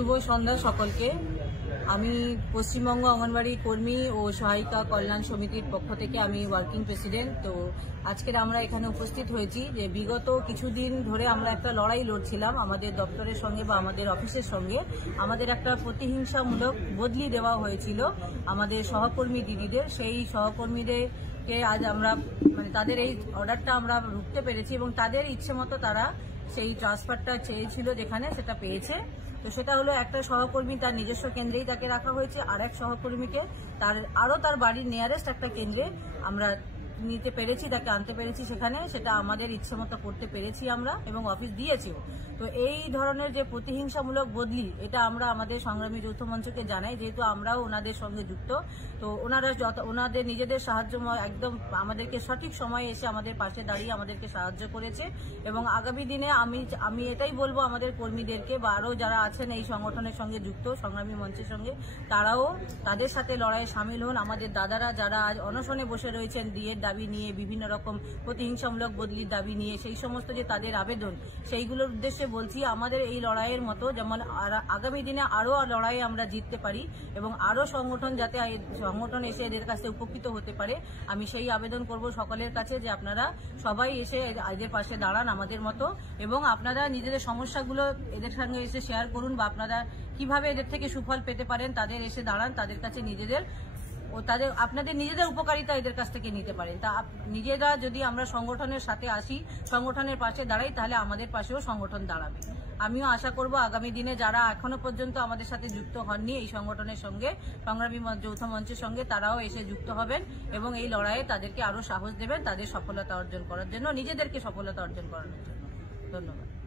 শুভ সন্ধ্যা সকলকে। আমি পশ্চিমবঙ্গ অঙ্গনওয়াড়ি কর্মী ও সহায়িকা কল্যাণ সমিতির পক্ষ থেকে আমি ওয়ার্কিং প্রেসিডেন্ট। তো আজকের আমরা এখানে উপস্থিত হয়েছি যে বিগত কিছুদিন ধরে আমরা একটা লড়াই লড়ছিলাম আমাদের দপ্তরের সঙ্গে বা আমাদের অফিসের সঙ্গে। আমাদের একটা প্রতিহিংসামূলক বদলি দেওয়া হয়েছিল আমাদের সহকর্মী দিদিদের। সেই সহকর্মীদেরকে আজ আমরা তাদের এই অর্ডারটা আমরা রুখতে পেরেছি এবং তাদের ইচ্ছে মতো তারা সেই ট্রান্সফারটা চেয়েছিল যেখানে সেটা পেয়েছে। তো সেটা হলো একটা সহকর্মী তার নিজস্ব কেন্দ্রেই তাকে রাখা হয়েছে, আর এক সহকর্মীকে তার বাড়ির নিয়ারেস্ট একটা কেন্দ্রে আমরা নিতে পেরেছি, তাকে আনতে পেরেছি সেখানে। সেটা আমাদের ইচ্ছে মতো করতে পেরেছি আমরা এবং অফিস দিয়েছিও। তো এই ধরনের যে প্রতিহিংসামূলক বদলি, এটা আমরা আমাদের সংগ্রামী যৌথ মঞ্চকে জানাই, যেহেতু আমরাও ওনাদের সঙ্গে যুক্ত। তো ওনাদের নিজেদের সাহায্য একদম আমাদেরকে সঠিক সময়ে এসে আমাদের পাশে দাঁড়িয়ে আমাদেরকে সাহায্য করেছে। এবং আগামী দিনে আমি এটাই বলবো আমাদের কর্মীদেরকে বা আরও যারা আছেন এই সংগঠনের সঙ্গে যুক্ত সংগ্রামী মঞ্চের সঙ্গে, তারাও তাদের সাথে লড়াইয়ে সামিল হন। আমাদের দাদারা যারা আজ অনশনে বসে রয়েছেন ডিএর দাবি নিয়ে, বিভিন্ন রকম প্রতিহিংসামূলক বদলির দাবি নিয়ে, সেই সমস্ত যে তাদের আবেদন, সেইগুলোর উদ্দেশ্যে বলছি আমাদের এই লড়াইয়ের মতো যেমন আগামী দিনে আরও লড়াইয়ে আমরা জিততে পারি এবং আরও সংগঠন এসে এদের কাছে উপকৃত হতে পারে। আমি সেই আবেদন করব সকলের কাছে যে আপনারা সবাই এসে এদের পাশে দাঁড়ান আমাদের মতো, এবং আপনারা নিজেদের সমস্যাগুলো এদের সঙ্গে এসে শেয়ার করুন বা আপনারা কিভাবে এদের থেকে সুফল পেতে পারেন তাদের এসে দাঁড়ান, তাদের কাছে আপনাদের নিজেদের উপকারিতা এদের কাছ থেকে নিতে পারেন। তা নিজেরা যদি আমরা সংগঠনের সাথে আসি, সংগঠনের পাশে দাঁড়াই, তাহলে আমাদের পাশেও সংগঠন দাঁড়াবে। আমিও আশা করব আগামী দিনে যারা এখনো পর্যন্ত আমাদের সাথে যুক্ত হননি এই সংগঠনের সঙ্গে, সংগ্রামী যৌথ মঞ্চের সঙ্গে, তারাও এসে যুক্ত হবেন এবং এই লড়াইয়ে তাদেরকে আরো সাহস দেবেন তাদের সফলতা অর্জন করার জন্য, নিজেদেরকে সফলতা অর্জন করানোর জন্য। ধন্যবাদ।